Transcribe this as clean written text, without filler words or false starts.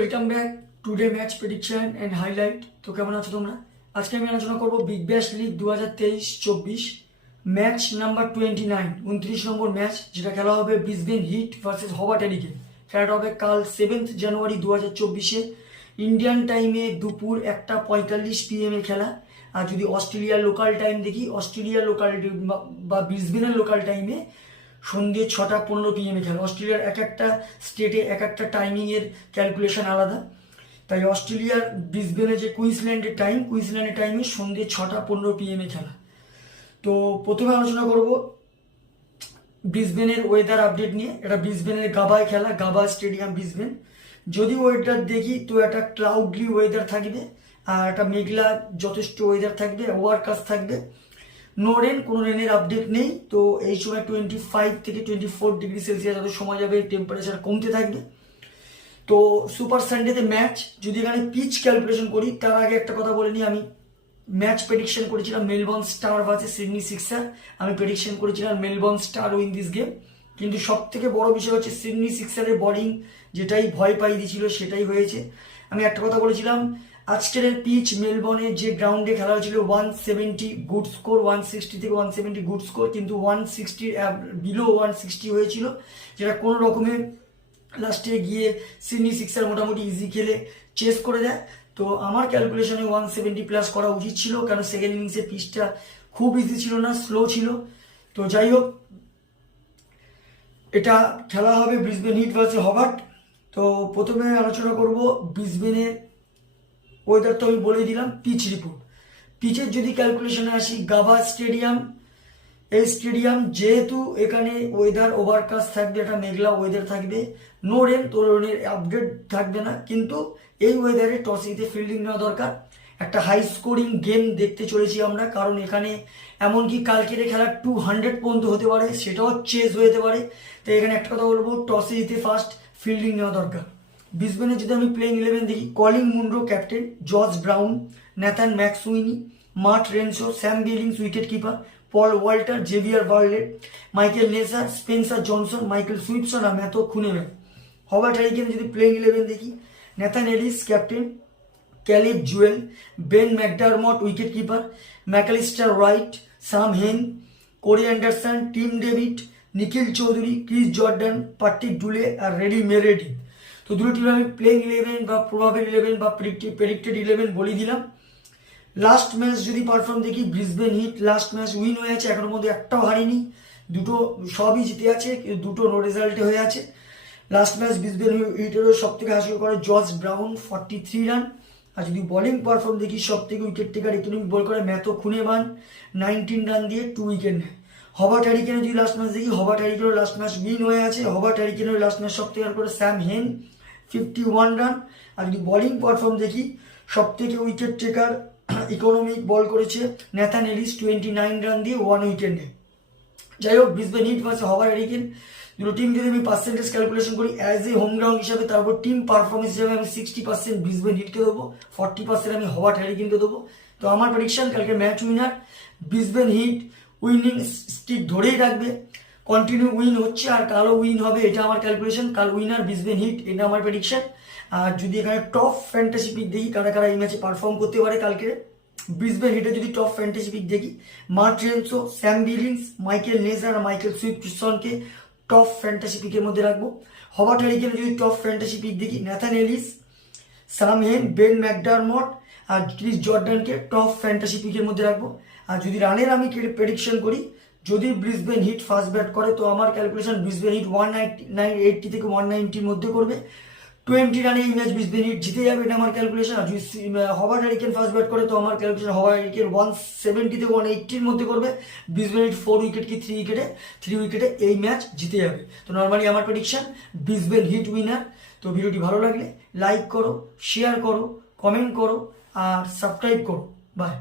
Welcome back today match prediction and highlight. তো কেমন আছো তোমরা? আজকে আমি আলোচনা করব Big Bash League 2023-24 match number 29, 29 নম্বর ম্যাচ, যেটা খেলা হবে Brisbane Heat versus Hobart Hurricane. খেলাটা হবে কাল 7 জানুয়ারি 2024 ইন্ডিয়ান টাইমে দুপুর 1:45 PM খেলা। আর যদি অস্ট্রেলিয়ার লোকাল টাইম দেখি, অস্ট্রেলিয়ার লোকাল বা ব্রিসবেনের লোকাল টাইমে সন্ধ্যে 6:15 PM খেলা। অস্ট্রেলিয়ার এক একটা স্টেটে এক একটা টাইমিংয়ের ক্যালকুলেশন আলাদা, তাই অস্ট্রেলিয়ার ব্রিসবেনে যে কুইন্সল্যান্ডের টাইমে সন্ধ্যে 6:15 PM খেলা। তো প্রথমে আলোচনা করব ব্রিসবেনের ওয়েদার আপডেট নিয়ে। এটা ব্রিসবেনের গাবায় খেলা, গাবা স্টেডিয়াম ব্রিসবেন। যদি ওয়েদার দেখি তো একটা ক্লাউডলি ওয়েদার থাকবে, আর একটা মেঘলা যথেষ্ট ওয়েদার থাকবে, ওভারকাস্ট থাকবে। নো রেন, কোনো রেনের আপডেট নেই। তো এই সময় 25 থেকে 24 ডিগ্রি সেলসিয়াস যত সময় যাবে টেম্পারেচার কমতে থাকবে। তো সুপার সানডেতে ম্যাচ, যদি এখানে পিচ ক্যালকুলেশন করি তার আগে একটা কথা বলে নিই। আমি ম্যাচ প্রেডিকশন করেছিলাম মেলবোর্ন স্টার ভার্সেস সিডনি সিক্সার। আমি প্রেডিকশন করেছিলাম Melbourne star win this game, কিন্তু সব থেকে বড় বিষয় হচ্ছে সিডনি সিক্সারের বোলিং যেটাই ভয় পাই দিয়েছিল সেটাই হয়েছে। আমি একটা কথা বলেছিলাম, আজকের পিচ মেলবোর্নে যে গ্রাউন্ডে খেলা হয়েছিল 170 গুড স্কোর, 160 থেকে 170 গুড স্কোর, কিন্তু 160 বিলো 160 হয়েছিল, যেটা কোনো রকমের লাস্টে গিয়ে সিডনি সিক্সার মোটামুটি ইজি খেলে চেস করে দেয়। তো আমার ক্যালকুলেশনে 170+ করা উচিত ছিল, কারণ সেকেন্ড ইনিংসের পিচটা খুব ইজি ছিল না, স্লো ছিল। তো যাই হোক, এটা খেলা হবে ব্রিসবেন হিট ভার্সেস হবার্ট। তো প্রথমে আলোচনা করব ব্রিসবেনের ওয়েদার। তো আমি বলে দিলাম পিচ রিপোর্ট। পিচের যদি ক্যালকুলেশনে আসি, গাবা স্টেডিয়াম, এই স্টেডিয়াম যেহেতু এখানে ওয়েদার ওভারকাস্ট থাকবে, এটা মেঘলা ওয়েদার থাকবে, নো রেন, তো রেনের আপডেট থাকবে না। কিন্তু এই ওয়েদারে টস জিতে ফিল্ডিং নেওয়া দরকার। একটা হাই স্কোরিং গেম দেখতে চলেছি আমরা, কারণ এখানে এমনকি কালকের খেলা 200 পর্যন্ত হতে পারে, সেটাও চেস হতে পারে। তো এখানে একটা কথা বলবো, টসে জিতে ফার্স্ট ফিল্ডিং নেওয়া দরকার। ব্রিসবেনে যদি আমি প্লেইং 11 দেখি, Colin Munro captain, George Brown, Nathan McSweeney, Matt Renshaw, Sam Billings wicket keeper, Paul Walter, Xavier Bartlett, Michael Neser, Spencer Johnson, Michael Swepson আর ম্যাথো খুনেম্যান। হবার্ট হারিকেনে যদি প্লেইং 11 দেখি, Nathan Ellis captain, Caleb Jewell, Ben McDermott wicket keeper, Macalister Wright, Sam Hain, Corey Anderson, Tim David, Nikhil Chaudhary, Chris Jordan, Patrick Dooley আর Riley Meredith. তো দুটো team আমি playing 11 বা probable 11 বা প্রেডিক্টেড 11 বলে দিলাম। লাস্ট ম্যাচ যদি পারফর্ম দেখি, Brisbane Heat last match win হয়ে আছে, এখনোর মধ্যে একটাও হারিনি, দুটো সবই জিতে আছে, দুটো নো রেজাল্টে হয়ে আছে। লাস্ট ম্যাচ ব্রিসবেন হিটেরও সব থেকে হাসিল করে জর্জ ব্রাউন 43 রান। আর যদি বোলিং পারফর্ম দেখি, সব থেকে উইকেট টেকার ইকোনমিক বল করে ম্যাথো খুনেমান 19 রান দিয়ে 2 উইকেট নেয়। হবার্ট হারিকেনের যদি লাস্ট ম্যাচ দেখি, হবার্ট হারিকেনের লাস্ট ম্যাচ উইন হয়ে আছে। হবার্ট হারিকেনের লাস্ট ম্যাচ সব থেকে করে স্যাম হেন 51 রান। আর যদি বোলিং পারফর্ম দেখি, সব থেকে উইকেট টেকার ইকোনমিক বল করেছে ন্যাথান এলিস 29 রান দিয়ে 1 উইকেট নেয়। যাই হোক, Brisbane Heat versus Hobart Hurricane, দুটো টিম যদি আমি পার্সেন্টেজ ক্যালকুলেশন করি অ্যাজ এ হোম গ্রাউন্ড হিসাবে, তারপর টিম পারফরমেন্স হিসাবে আমি 60% ব্রিসবেন হিটকে দেবো, 40% আমি হবার্ট হারিকেনকে দেবো। তো আমার প্রেডিকশন, কালকে match winner Brisbane Heat winning streak ধরেই রাখবে, কন্টিনিউ উইন হচ্ছে, আর কালও উইন হবে, এটা আমার ক্যালকুলেশন। কাল উইনার ব্রিসবেন হিট, এটা আমার প্রেডিকশন। আর যদি এখানে টপ ফ্যান্টাসি পিক দেখি, কারা কারা এই ম্যাচে পারফর্ম করতে পারে কালকে ব্রিসবেন হিটে, যদি টপ ফ্যান্টাসি পিক দেখি, Matt Renshaw, Sam Billings, Michael Neser আর মাইকেল সুইপসনকে টপ ফ্যান্টাসি পিকের মধ্যে রাখবো। হবার্ট হারিকেনে যদি টপ ফ্যান্টাসি পিক দেখি, Nathan Ellis, Sam Hain, Ben McDermott আর ক্রিস জর্ডানকে টপ ফ্যান্টাসি পিকের মধ্যে রাখবো। আর যদি রানের আমি প্রেডিকশন করি, যদি ব্রিসবেন হিট ফার্স্ট ব্যাট করে, তো আমার ক্যালকুলেশন ব্রিসবেন হিট 180 থেকে 190-র মধ্যে করবে। 20 রানে এই ম্যাচ ব্রিসবেন হিট জিতে যাবে, এটা আমার ক্যালকুলেশন। আর যদি হবার্ট হারিকেন ফার্স্ট ব্যাট করে, তো আমার ক্যালকুলেশন হবার্ট হারিকেন 170 থেকে 180-র মধ্যে করবে। ব্রিসবেন হিট 4 উইকেট কি 3 উইকেটে এই ম্যাচ জিতে যাবে। তো নর্মালি আমার প্রেডিকশন ব্রিসবেন হিট উইনার। তো ভিডিওটি ভালো লাগলে লাইক করো, শেয়ার করো, কমেন্ট করো আর সাবস্ক্রাইব করো। বাই।